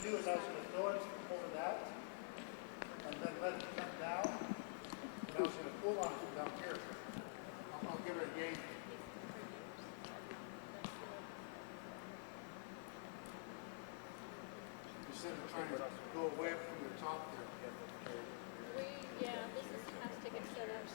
to do is I was going to throw it over that, and then let it come down, and I was going to pull on it from down here. I'll give it a yank. Instead of trying to go away from the top there. Yeah, this has to get set up.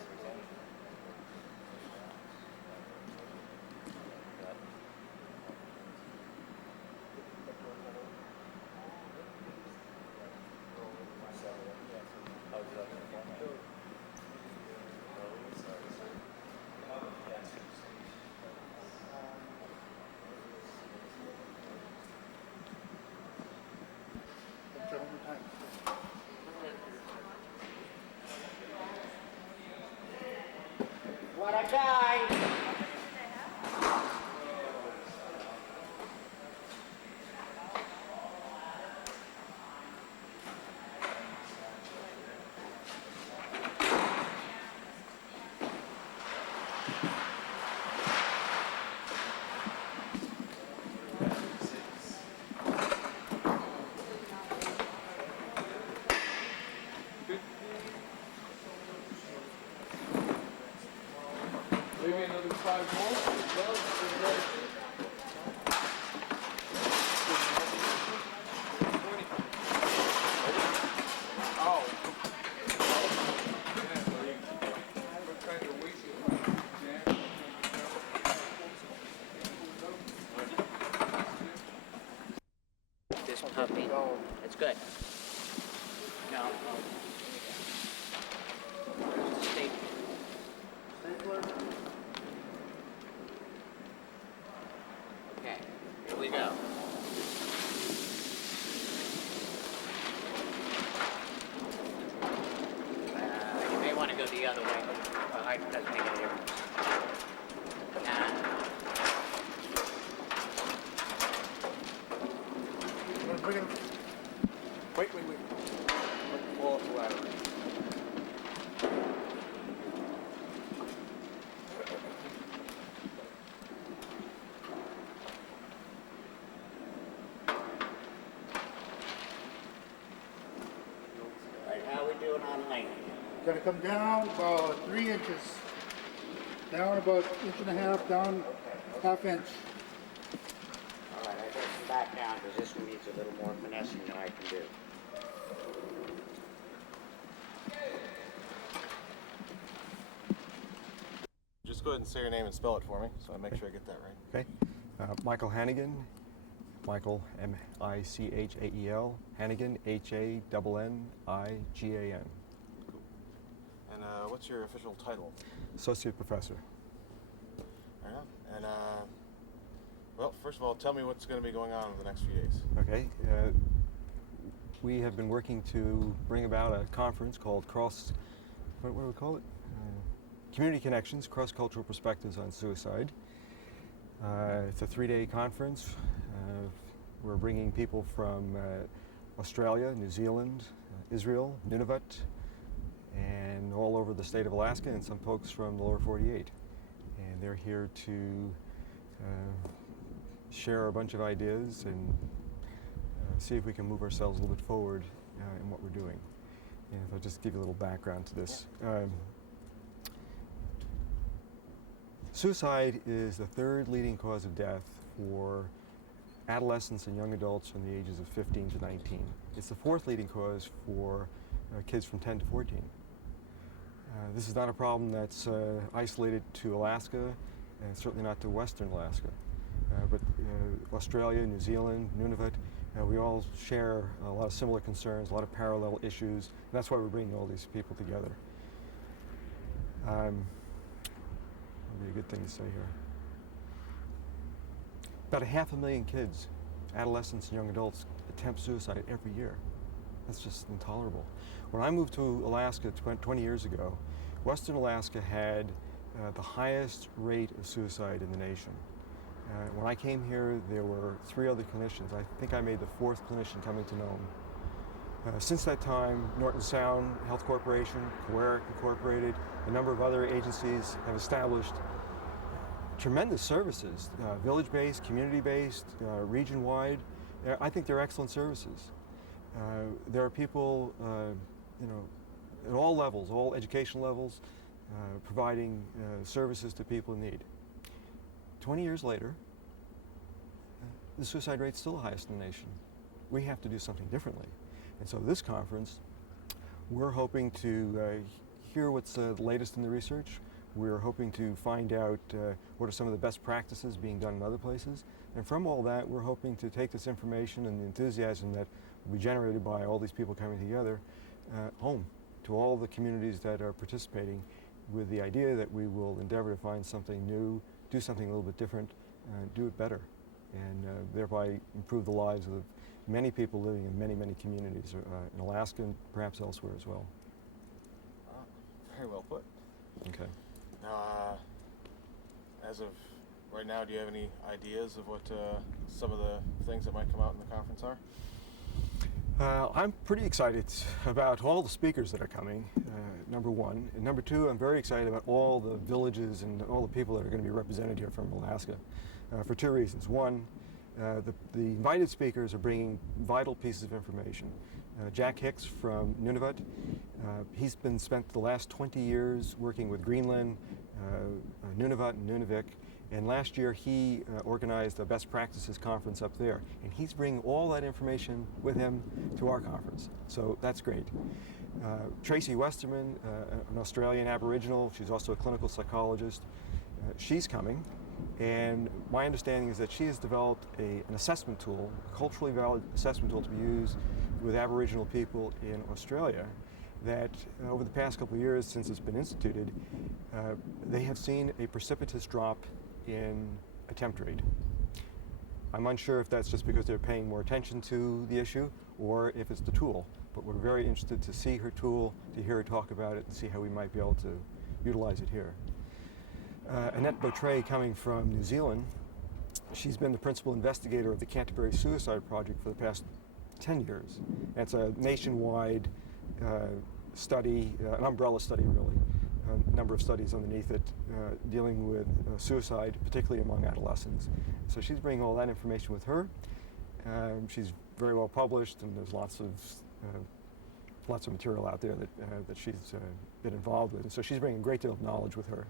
What a guy! Maybe another 5 more. Oh. What kind of weight you This puppy, it's good. Now, where's the staple? Stapler. Okay, here we go. You may want to go the other way. Height doesn't make a difference. Wait. Pull it laterally. Right, how are we doing on length? Gonna come down about 3 inches. Down about 1.5 inches, down ½ inch. All right, I got some back down because this one needs a little more finessing than I can do. Just go ahead and say your name and spell it for me, so I make sure I get that right. Okay. Michael Hannigan. Michael, M-I-C-H-A-E-L. Hannigan, H-A-N-N-I-G-A-N. Cool. And what's your official title? Associate Professor. Fair enough. And, well, first of all, tell me what's going to be going on in the next few days. Okay. We have been working to bring about a conference called what do we call it? Community Connections, Cross-Cultural Perspectives on Suicide. It's a 3-day conference. We're bringing people from Australia, New Zealand, Israel, Nunavut, and all over the state of Alaska, and some folks from the lower 48. And they're here to share a bunch of ideas and see if we can move ourselves a little bit forward in what we're doing. And if I'll just give you a little background to this. Suicide is the 3rd leading cause of death for adolescents and young adults from the ages of 15 to 19. It's the 4th leading cause for kids from 10 to 14. This is not a problem that's isolated to Alaska, and certainly not to Western Alaska. But Australia, New Zealand, Nunavut, we all share a lot of similar concerns, a lot of parallel issues, and that's why we're bringing all these people together. Would be a good thing to say here. About 500,000 kids, adolescents and young adults, attempt suicide every year. That's just intolerable. When I moved to Alaska 20 years ago, Western Alaska had the highest rate of suicide in the nation. When I came here, there were 3 other clinicians. I think I made the 4th clinician coming to Nome. Since that time, Norton Sound Health Corporation, Kawerak Incorporated, a number of other agencies have established tremendous services, village-based, community-based, region-wide, I think they're excellent services. There are people, you know, at all levels, all education levels, providing services to people in need. 20 years later, the suicide rate's still the highest in the nation. We have to do something differently. And so this conference, we're hoping to hear what's the latest in the research. We're hoping to find out what are some of the best practices being done in other places. And from all that, we're hoping to take this information and the enthusiasm that will be generated by all these people coming together home to all the communities that are participating, with the idea that we will endeavor to find something new, do something a little bit different, do it better, and thereby improve the lives of many people living in many, many communities in Alaska and perhaps elsewhere as well. Very well put. Okay. Now, as of right now, do you have any ideas of what some of the things that might come out in the conference are? I'm pretty excited about all the speakers that are coming, number one. And number two, I'm very excited about all the villages and all the people that are going to be represented here from Alaska for two reasons. One, the invited speakers are bringing vital pieces of information. Jack Hicks from Nunavut, he's been spent the last 20 years working with Greenland, Nunavut and Nunavik, and last year he organized a best practices conference up there, and he's bringing all that information with him to our conference, so that's great. Tracy Westerman, an Australian Aboriginal, she's also a clinical psychologist, she's coming, and my understanding is that she has developed an assessment tool, a culturally valid assessment tool to be used with Aboriginal people in Australia, that over the past couple of years since it's been instituted, they have seen a precipitous drop in attempt rate. I'm unsure if that's just because they're paying more attention to the issue or if it's the tool, but we're very interested to see her tool, to hear her talk about it, and see how we might be able to utilize it here. Annette Beautray, coming from New Zealand, she's been the principal investigator of the Canterbury Suicide Project for the past 10 years. And it's a nationwide study, an umbrella study really, a number of studies underneath it dealing with suicide, particularly among adolescents. So she's bringing all that information with her. She's very well published, and there's lots of material out there that she's been involved with. And so she's bringing a great deal of knowledge with her.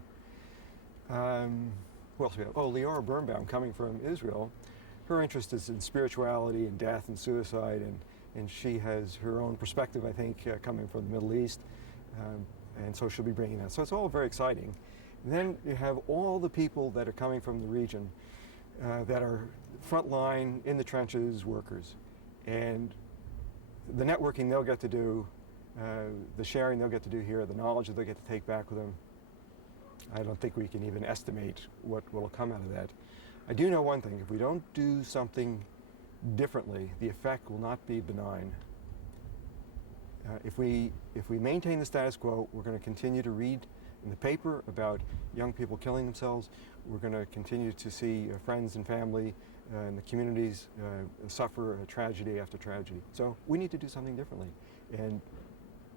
Who else do we have? Oh, Leora Birnbaum, coming from Israel. Her interest is in spirituality and death and suicide, and she has her own perspective, I think, coming from the Middle East, and so she'll be bringing that. So it's all very exciting. And then you have all the people that are coming from the region that are frontline, in the trenches workers, and the networking they'll get to do, the sharing they'll get to do here, the knowledge that they'll get to take back with them. I don't think we can even estimate what will come out of that. I do know one thing: if we don't do something differently, the effect will not be benign. If we maintain the status quo, we're going to continue to read in the paper about young people killing themselves. We're going to continue to see friends and family in the communities suffer tragedy after tragedy. So we need to do something differently. And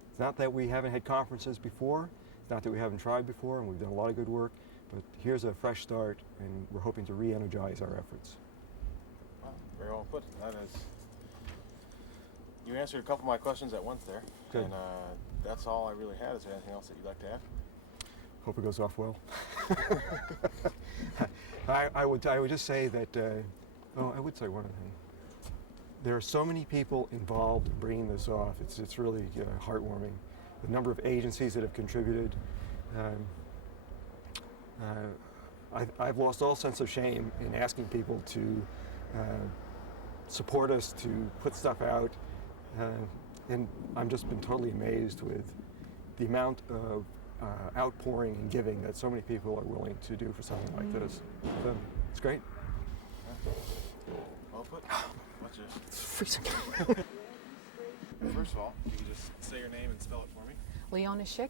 it's not that we haven't had conferences before. It's not that we haven't tried before, and we've done a lot of good work. But here's a fresh start, and we're hoping to re-energize our efforts. Wow, very well put. That is. You answered a couple of my questions at once there. Good. And that's all I really had. Is there anything else that you'd like to add? Hope it goes off well. I would just say that, I would say one other thing. There are so many people involved in bringing this off. It's really heartwarming. The number of agencies that have contributed. I've lost all sense of shame in asking people to support us, to put stuff out, and I've just been totally amazed with the amount of outpouring and giving that so many people are willing to do for something like this. So, it's great. Well put. It's freezing. First of all, you can just say your name and spell it for me. Leona Schick,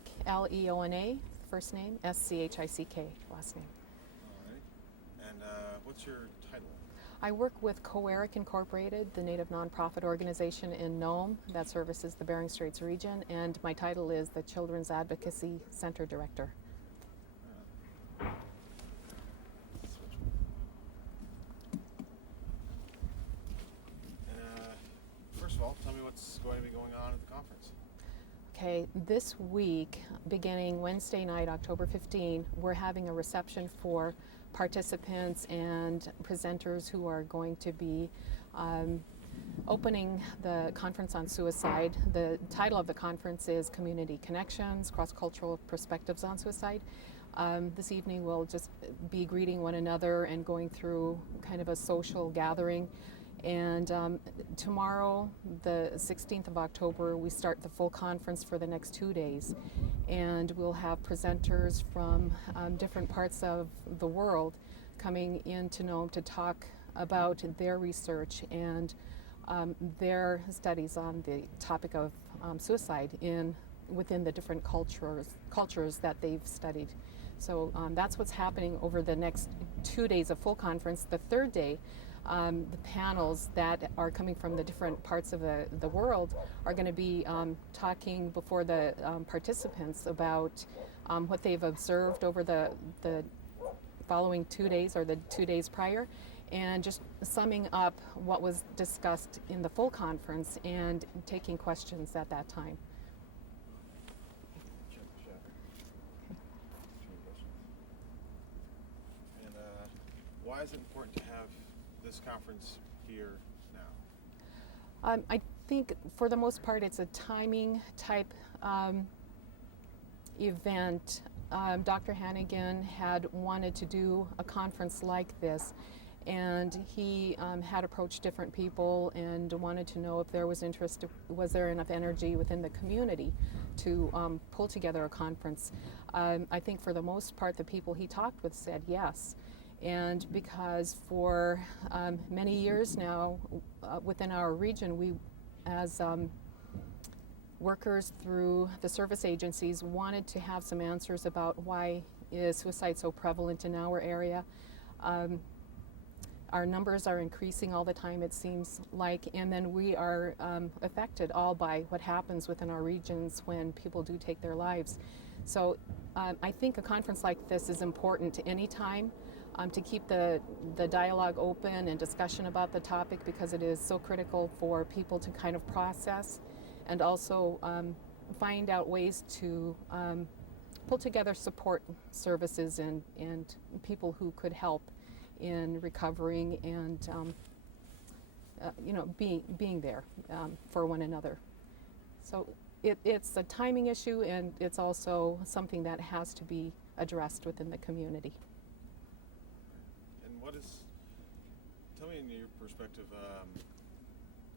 Leona, first name, Schick, last name. All right. And what's your title? I work with Kawerak Incorporated, the native nonprofit organization in Nome that services the Bering Straits region, and my title is the Children's Advocacy Center Director. what's going to be going on at the conference? Okay, this week, beginning Wednesday night, October 15, we're having a reception for participants and presenters who are going to be opening the conference on suicide. The title of the conference is Community Connections, Cross-Cultural Perspectives on Suicide. This evening we'll just be greeting one another and going through kind of a social gathering. And tomorrow, the 16th of October, we start the full conference for the next 2 days. And we'll have presenters from different parts of the world coming into Nome to talk about their research and their studies on the topic of suicide within the different cultures that they've studied. So that's what's happening over the next 2 days of full conference. The third day, the panels that are coming from the different parts of the world are going to be talking before the participants about what they've observed over the following 2 days or the 2 days prior, and just summing up what was discussed in the full conference and taking questions at that time. And why is it important to have this conference here now? I think for the most part it's a timing type event. Dr. Hannigan had wanted to do a conference like this, and he had approached different people and wanted to know if there was interest, was there enough energy within the community to pull together a conference. I think for the most part the people he talked with said yes. And because for many years now within our region, we as workers through the service agencies wanted to have some answers about why is suicide so prevalent in our area. Our numbers are increasing all the time, it seems like, and then we are affected all by what happens within our regions when people do take their lives. So I think a conference like this is important any time to keep the dialogue open and discussion about the topic, because it is so critical for people to kind of process and also find out ways to pull together support services and people who could help in recovering and being there for one another. So it's a timing issue, and it's also something that has to be addressed within the community. And tell me in your perspective,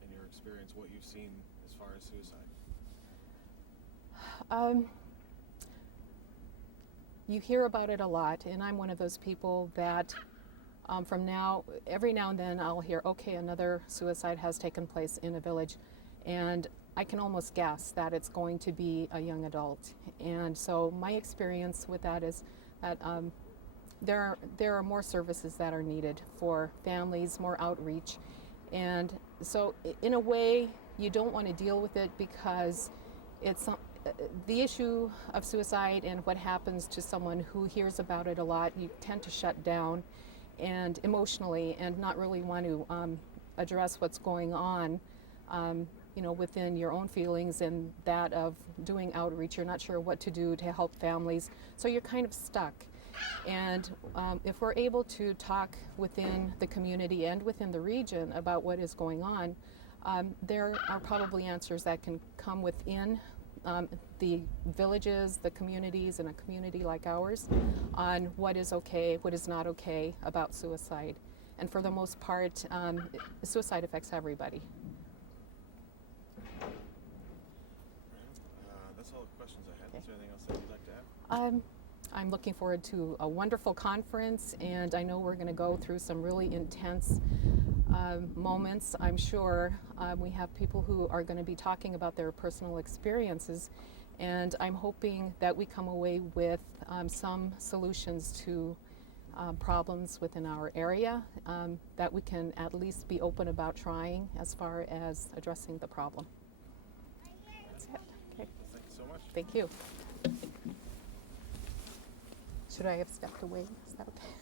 in your experience, what you've seen as far as suicide. You hear about it a lot, and I'm one of those people that every now and then I'll hear, okay, another suicide has taken place in a village, and I can almost guess that it's going to be a young adult. And so my experience with that is that there are more services that are needed for families, more outreach. And so in a way, you don't want to deal with it because it's the issue of suicide and what happens to someone who hears about it a lot. You tend to shut down and emotionally and not really want to address what's going on within your own feelings and that of doing outreach. You're not sure what to do to help families, so you're kind of stuck. And if we're able to talk within the community and within the region about what is going on, there are probably answers that can come within the villages, the communities, and a community like ours on what is okay, what is not okay about suicide. And for the most part, suicide affects everybody. That's all the questions I had. Okay. Is there anything else that you'd like to add? I'm looking forward to a wonderful conference, and I know we're going to go through some really intense moments. I'm sure we have people who are going to be talking about their personal experiences, and I'm hoping that we come away with some solutions to problems within our area, that we can at least be open about trying as far as addressing the problem. That's it. Okay. Thank you so much. Thank you. Should I have stepped away? Is that okay?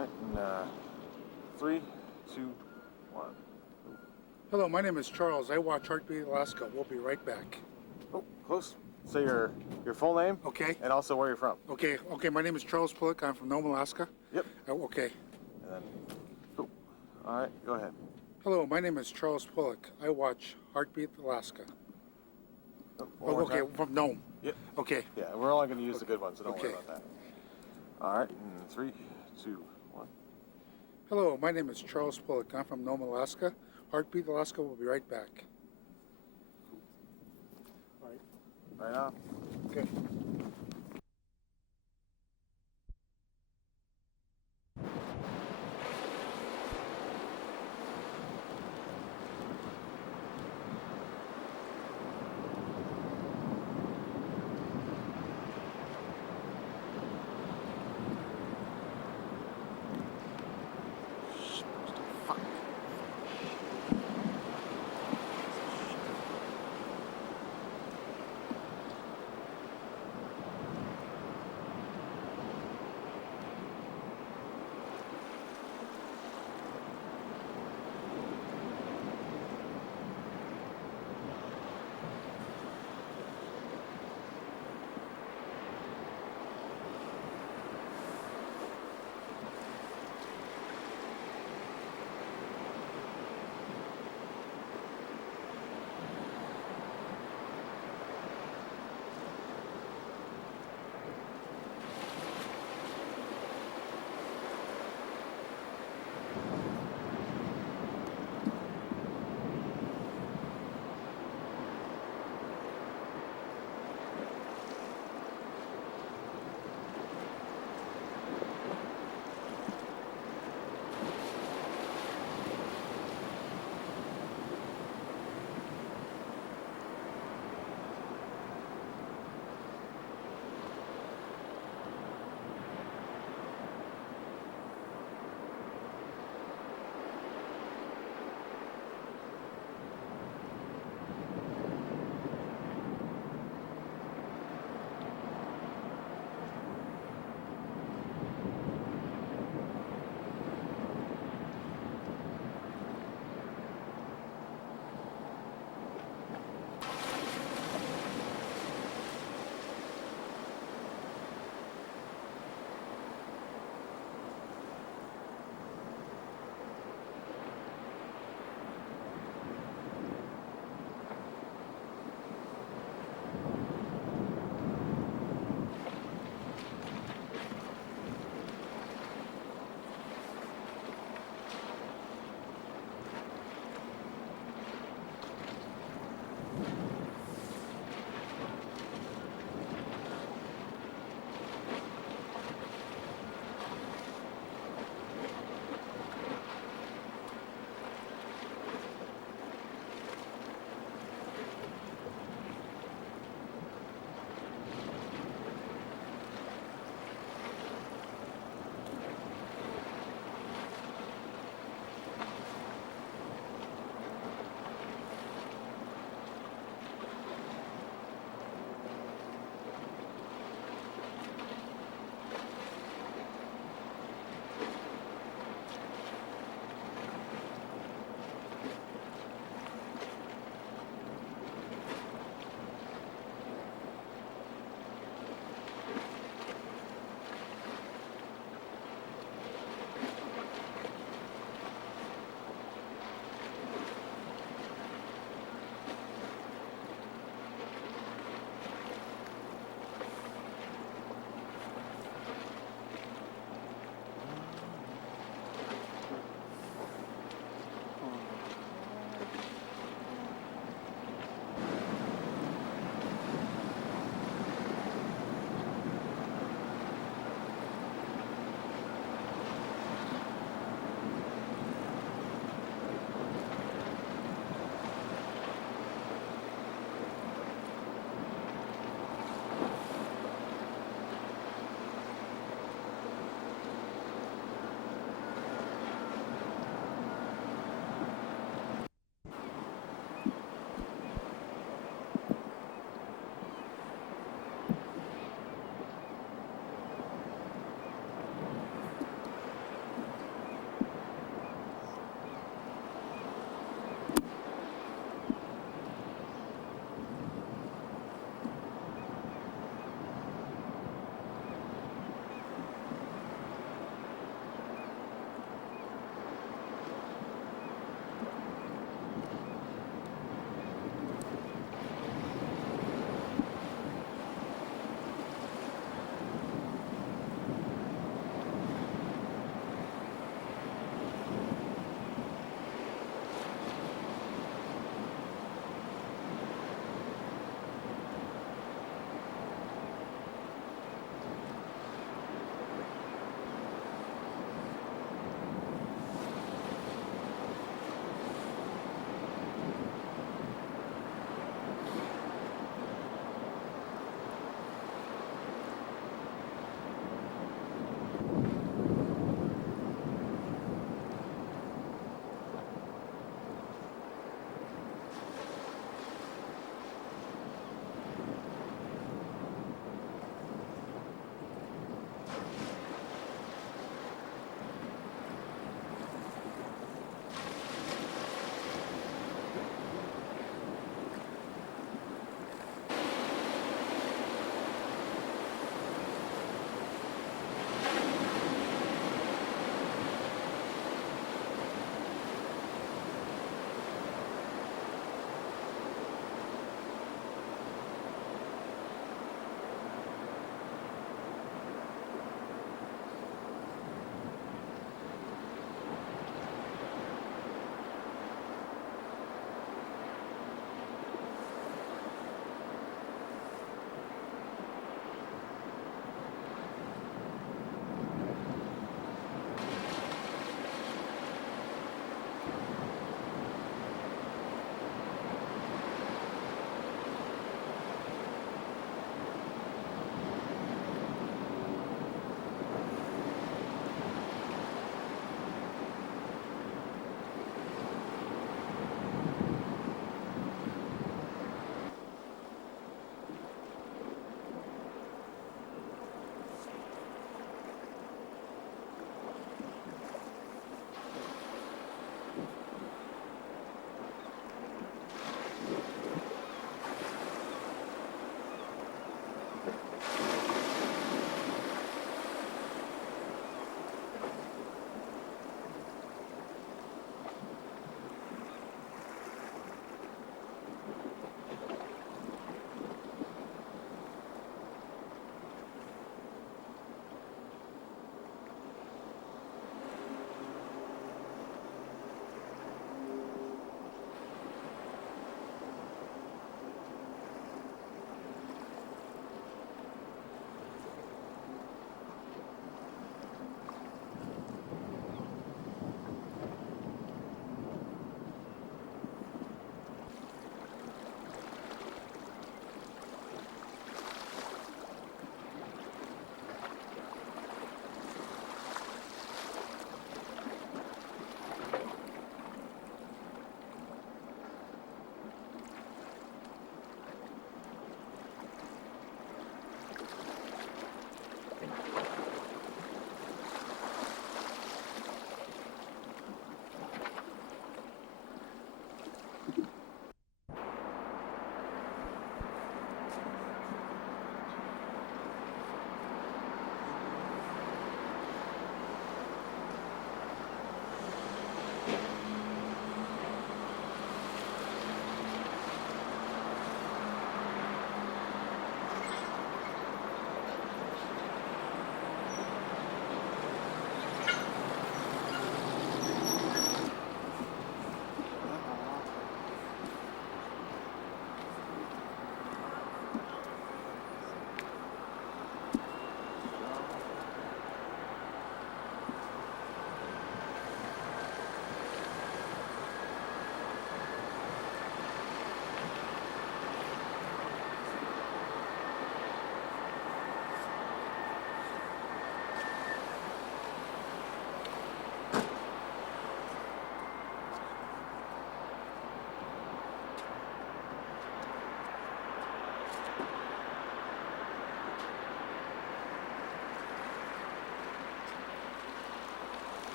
All right, and 3, 2, 1. Hello, my name is Charles. I watch Heartbeat Alaska. We'll be right back. Oh, close. Say your full name. Okay. And also where you're from. Okay. My name is Charles Pullock. I'm from Nome, Alaska. Yep. Okay. And then, oh, all right, go ahead. Hello, my name is Charles Pullock. I watch Heartbeat Alaska. Oh, one more Okay, time. from Nome. Yep. Okay. Yeah, we're only going to use the good ones, so don't worry Okay. about that. All right, and 3, 2, 1. Hello, my name is Charles Pullock. I'm from Nome, Alaska. Heartbeat Alaska. We'll be right back. Right on. Okay.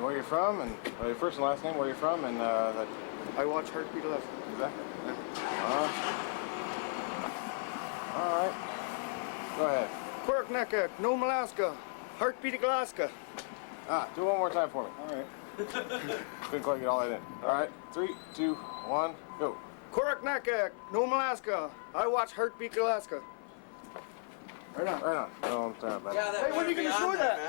Where you're from, and your first and last name, where you're from, and that. I watch Heartbeat Alaska. Exactly. All right. Go ahead. Kawerak, Nome, Alaska. Heartbeat Alaska. Do it one more time for me. All right. Couldn't quite get all that in. All right. 3, 2, 1, go. Kawerak, Nome, Alaska. I watch Heartbeat Alaska. Right on. Right on. No, I'm sorry about that. Hey, when are you going to show that?